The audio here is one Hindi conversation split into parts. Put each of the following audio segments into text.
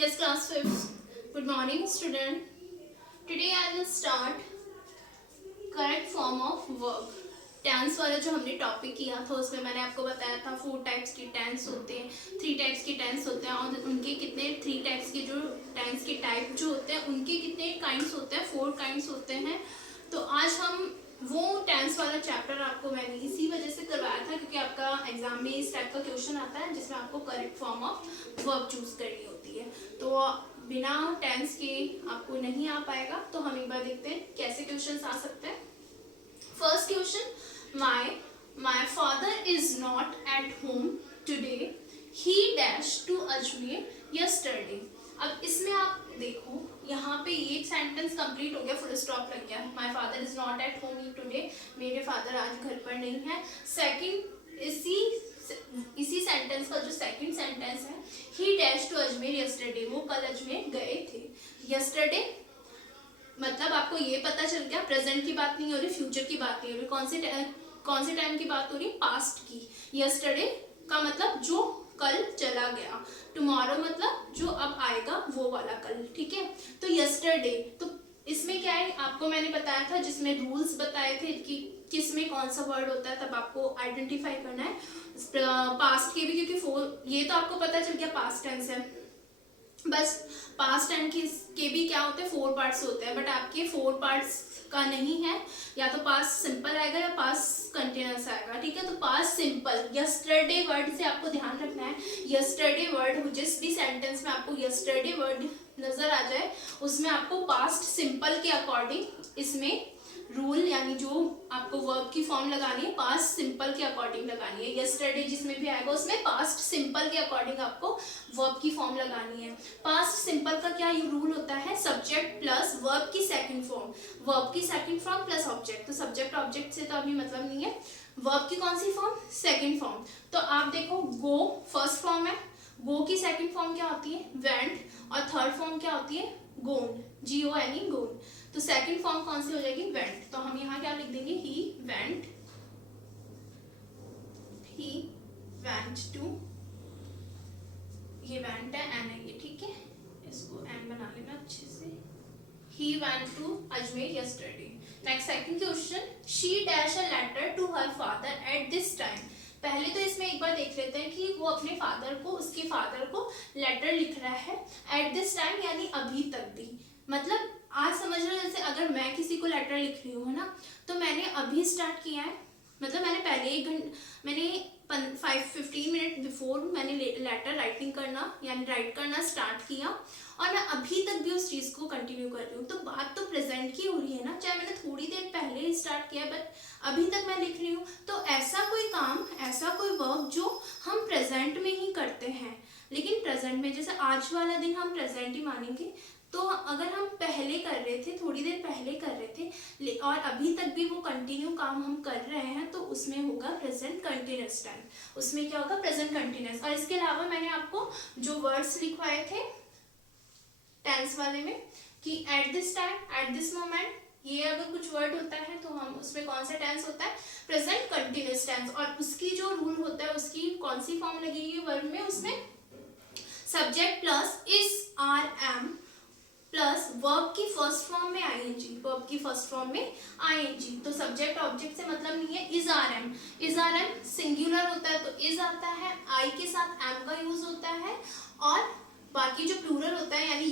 Yes, class 5th. Good morning, student. Today I will start correct form of verb. Tense वाला जो हमने टॉपिक किया था उसमें मैंने आपको बताया था 4 टाइप्स की टेंस होते हैं, 3 टाइप्स की टेंस होते हैं और उनके कितने 3 टाइप्स के जो टेंस के टाइप जो होते हैं उनके कितने काइंड्स होते हैं, 4 काइंड्स होते हैं। तो आज हम वो टेंस वाला चैप्टर आपको मैंने इसी वजह से करवाया था क्योंकि आपका एग्जाम में इस टाइप का क्वेश्चन आता है जिसमें आपको correct form of verb choose करनी होती है। तो बिना टेंस के आपको नहीं आ पाएगा। तो हम एक बार देखते हैं कैसे क्वेश्चन आ सकते हैं। First question, my father is not at home today. He dashed to Ajmer yesterday. अब इसमें आप देखो यहाँ पे ये सेंटेंस कंप्लीट हो गया, फुल स्टॉप लग गया। My father is not at home today, मेरे फादर आज घर पर नहीं है। सेकंड इसी सेंटेंस का जो सेकंड सेंटेंस है, he dash to Ajmer yesterday, वो कल अजमेर गए थे। यस्टरडे मतलब आपको ये पता चल गया प्रेजेंट की बात नहीं हो रही, फ्यूचर की बात नहीं हो रही, कौन से टाइम की बात हो रही, पास्ट की। यस्टरडे का मतलब जो कल चला गया, टुमारो मतलब जो अब आएगा वो वाला कल, ठीक है। तो यस्टरडे, तो इसमें क्या है आपको मैंने बताया था, जिसमें रूल्स बताए थे कि किस में कौन सा वर्ड होता है, तब आपको आइडेंटिफाई करना है। पास्ट के भी, क्योंकि ये तो आपको पता चल गया पास्ट टेंस है, बस पास्ट एंड के भी क्या होते हैं 4 पार्ट्स होते हैं, बट आपके 4 पार्ट्स का नहीं है, या तो पास्ट सिंपल आएगा या पास्ट कंटिन्यूअस आएगा, ठीक है। तो पास्ट सिंपल यस्टरडे वर्ड से आपको ध्यान रखना है। यस्टरडे वर्ड जिस भी सेंटेंस में आपको यस्टरडे वर्ड नजर आ जाए उसमें आपको पास्ट सिंपल के अकॉर्डिंग इसमें रूल यानी जो आपको वर्ब की फॉर्म लगानी है पास्ट सिंपल के अकॉर्डिंग लगानी है। यस्टरडे जिसमें भी आएगा उसमें पास्ट सिंपल के अकॉर्डिंग आपको वर्ब की फॉर्म लगानी है। पास्ट सिंपल का क्या रूल होता है, सब्जेक्ट प्लस वर्ब की सेकंड फॉर्म, वर्ब की सेकंड फॉर्म प्लस ऑब्जेक्ट। तो सब्जेक्ट ऑब्जेक्ट से तो अभी मतलब नहीं है, वर्ब की कौन सी फॉर्म, सेकंड फॉर्म। तो आप देखो गो फर्स्ट फॉर्म है, गो की सेकंड फॉर्म क्या होती है, वेंट, और थर्ड फॉर्म क्या होती है, गोन, GONE, गोन। तो सेकंड फॉर्म कौन सी हो जाएगी, वेंट। तो हम यहाँ क्या लिख देंगे, ही वेंट टू, ये वेंट है, एन है ये, ठीक है, इसको एन बना लेना अच्छे से। He went to Ajmer yesterday. Next second question, she dash a letter to her father at this time. पहले तो इसमें एक बार देख लेते हैं कि वो अपने फादर को, उसके फादर को लेटर लिख रहा है एट दिस टाइम, यानी अभी तक भी। मतलब आज समझ रहे हो, जैसे अगर मैं किसी को लेटर लिख रही हूँ ना, तो मैंने अभी स्टार्ट किया है, मतलब मैंने पहले 1 घंटे, मैंने 15 मिनट बिफोर मैंने लेटर राइटिंग करना यानी राइट करना स्टार्ट किया, और मैं अभी तक भी उस चीज़ को कंटिन्यू कर रही हूँ। तो बात तो प्रेजेंट की हो रही है ना, चाहे मैंने थोड़ी देर पहले ही स्टार्ट किया बट अभी तक मैं लिख रही हूँ। तो ऐसा कोई काम, ऐसा कोई वर्क जो हम प्रेजेंट में ही करते हैं, लेकिन प्रेजेंट में जैसे आज वाला दिन हम प्रेजेंट ही मानेंगे, तो अगर हम पहले कर रहे थे, थोड़ी देर पहले कर रहे थे और अभी तक भी वो कंटिन्यू काम हम कर रहे हैं, तो उसमें होगा प्रेजेंट कंटिन्यूअस टाइम, उसमें क्या होगा, प्रेजेंट कंटिन्यूअस। और इसके अलावा मैंने आपको जो वर्ड्स लिखवाए थे टेंस वाले में कि eight this time, at this moment, ये अगर कुछ वर्ड होता है तो हम उसमें कौन सा टेंस होता है, प्रेजेंट कंटिन्यूअस टेंस। और उसकी जो रूल होता है, उसकी कौन सी फॉर्म लगेगी वर्ड में, उसमें subject plus is are am plus verb की फर्स्ट फॉर्म में आईएनजी, वर्ब की फर्स्ट फॉर्म में आईएनजी। तो सब्जेक्ट ऑब्जेक्ट से मतलब नहीं है। Is are am, is are am singular होता है तो इज आता है, आई के साथ एम का यूज होता है, और बाकी जो प्लूरल होता है यानी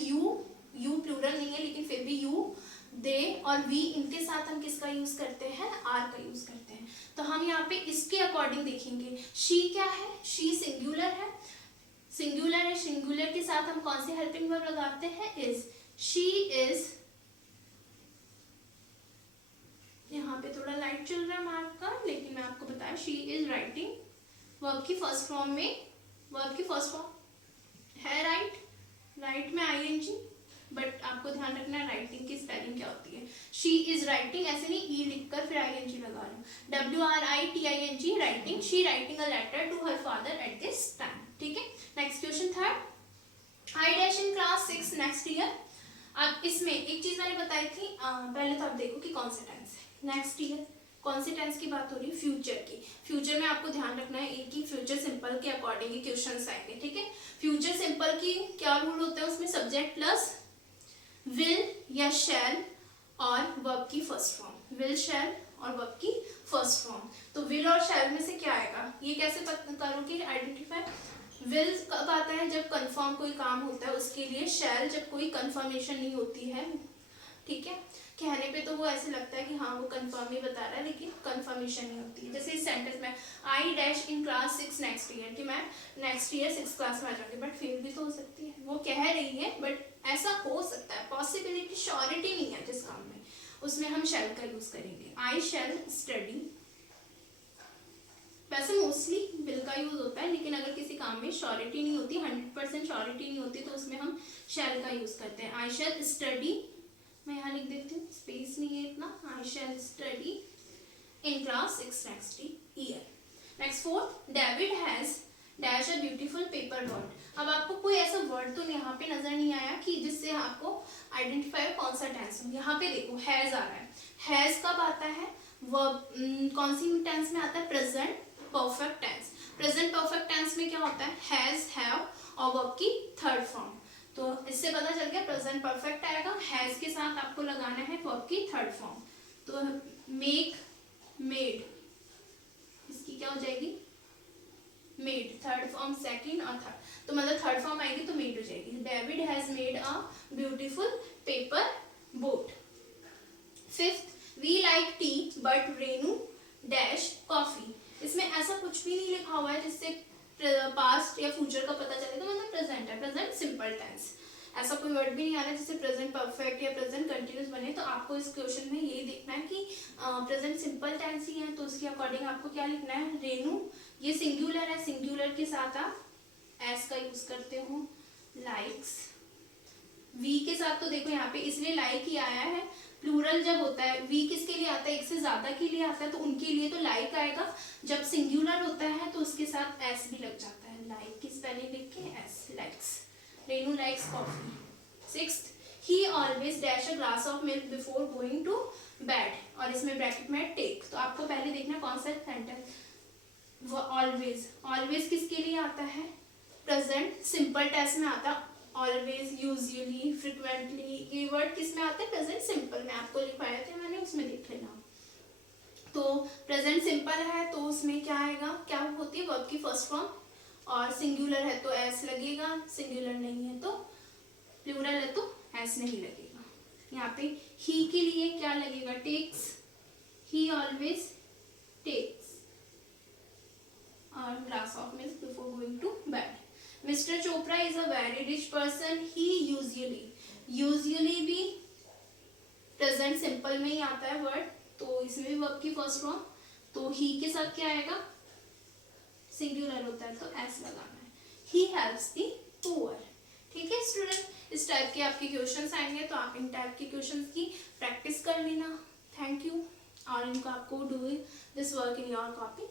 यू प्लूरल नहीं है लेकिन फिर भी यू, दे और वी, इनके साथ हम किसका यूज करते हैं, आर का यूज करते हैं। तो हम यहाँ पे इसके अकॉर्डिंग देखेंगे, शी क्या है, शी सिंगुलर है, सिंगुलर है, सिंगुलर के साथ हम कौन से हेल्पिंग वर्ब लगाते हैं, इज। शी इज, यहाँ पे थोड़ा लाइट चल रहा है मार्क का, लेकिन मैं आपको बताया शी इज राइटिंग, वर्ब की फर्स्ट फॉर्म में, वर्ब की फर्स्ट फॉर्म है राइट में आईएनजी, बट आपको ध्यान रखना है राइटिंग की स्पेलिंग क्या होती है। शी इज राइटिंग, ऐसे नहीं ई लिखकर फिर आईएनजी लगा रहे हो, WRITING, writing, she writing a letter to her father at this time, ठीक है। Next question third, I dash in class 6 next year. अब इसमें एक चीज मैंने बताई थी, पहले तो आप देखो कि कौन सा टेंस है, नेक्स्ट ईयर कौन सी टेंस की बात हो रही है? फ्यूचर की। फ्यूचर में आपको ध्यान रखना है एक ही फ्यूचर सिंपल के अकॉर्डिंग ही क्वेश्चंस आएंगे, ठीक है। फ्यूचर सिंपल की क्या रूल होता है? उसमें सब्जेक्ट प्लस विल या शैल और वर्ब की फर्स्ट फॉर्म, विल शैल और वर्ब की फर्स्ट फॉर्म। तो विल और शैल में से क्या आएगा? ये कैसे करोगे आइडेंटिफाई? विल कब आता है? जब कंफर्म कोई काम होता है उसके लिए। शैल जब कोई कंफर्मेशन नहीं होती है, ठीक है। कहने पे तो वो ऐसे लगता है कि हाँ वो कंफर्म ही बता रहा है, लेकिन कंफर्मेशन नहीं होती है। जैसे इस सेंटेंस में आई dash in class 6 next year, कि मैं नेक्स्ट ईयर 6 क्लास में आ जाऊंगी, बट फेल भी तो हो सकती है। वो कह रही है बट ऐसा हो सकता है, पॉसिबिलिटी, श्योरिटी नहीं है जिस काम में, उसमें हम शैल का यूज करेंगे। आई शैल स्टडी। वैसे मोस्टली विल का यूज होता है, लेकिन अगर किसी काम में श्योरिटी नहीं होती, 100% श्योरिटी नहीं होती, तो उसमें हम शैल का यूज करते हैं। आई शैल स्टडी, मैं यहाँ लिख देती हूँ, स्पेस नहीं है इतना। I shall study in class 6 next year. Next fourth, David has dash a beautiful paper dot. अब आपको कोई ऐसा वर्ड तो यहाँ पे नजर नहीं आया कि जिससे आपको आइडेंटिफाई कौन सा टेंस हो। यहाँ पे देखो हैज आ रहा है। हैज कब आता है? वर्ब कौन सी टेंस में आता है? Present perfect tense. Present perfect tense में क्या होता है? हैज, हैव और वर्ब की थर्ड फॉर्म। तो इससे पता चल गया प्रेजेंट परफेक्ट आएगा, हैज के साथ आपको लगाना है वर्ब की थर्ड फॉर्म। तो मेक, मेड, इसकी क्या हो जाएगी? मेड, थर्ड फॉर्म सेकंड और थर्ड, तो मतलब थर्ड फॉर्म आएगी तो मेड हो जाएगी। David has made a beautiful paper boat. Fifth, we like tea but Renu dash coffee. इसमें ऐसा कुछ भी नहीं लिखा हुआ है जिससे पास्ट या फ्यूचर का पता चले, तो मतलब प्रेजेंट है, प्रेजेंट सिंपल टेंस। ऐसा कोई वर्ड भी नहीं आ रहा है जिससे प्रेजेंट परफेक्ट या प्रेजेंट कंटिन्यूस बने। तो आपको इस क्वेश्चन में यही देखना है कि प्रेजेंट सिंपल टेंस ही है, तो उसके अकॉर्डिंग आपको क्या लिखना है? रेनू, ये सिंगुलर है, सिंगुलर के साथ आप एस का यूज करते हो। लाइक्स, वी के साथ तो देखो यहाँ पे इसलिए लाइक ही आया है। प्लूरल जब होता है, वी किसके लिए आता है? एक से ज्यादा के लिए आता है, तो उनके लिए तो लाइक आएगा। जब सिंगुलर होता है तो उसके साथ एस भी लग जाता है, लाइक की स्पेलिंग लिख के S, likes. Renu likes coffee. Sixth, he always dash a glass of milk before going to bed, और इसमें ब्रैकेट में टेक। तो आपको पहले देखना कौन सा सेंटेंस। वो ऑलवेज, ऑलवेज किसके लिए आता है? प्रेजेंट सिंपल टेंस में आता है ऑलवेज, यूजुअली, फ्रिक्वेंटली। ये वर्ड किस में आते हैं? प्रेजेंट सिंपल में। आपको लिखवाया था मैंने, उसमें देख लेना। तो प्रेजेंट सिंपल है तो उसमें क्या आएगा? क्या होती है? वर्ब की फर्स्ट फॉर्म, और सिंगुलर है तो एस लगेगा, सिंगुलर नहीं है तो, प्लूरल है तो एस नहीं लगेगा। यहाँ पे ही के लिए क्या लगेगा? टेक्स, ही ऑलवेज टेक्स और glass of milk before going to bed. Mister Chopra is a very rich person, he usually, usually भी प्रेजेंट सिंपल में ही आता है वर्ड, तो इसमें भी वर्ब की फर्स्ट फॉर्म, तो ही के साथ क्या आएगा? सिंगुलर होता है तो एस लगाना है। He helps the poor. ठीक है स्टूडेंट, इस टाइप के आपके क्वेश्चंस आएंगे, तो आप इन टाइप के क्वेश्चंस की प्रैक्टिस कर लेना। Thank you. और इनको आपको do this work in your copy.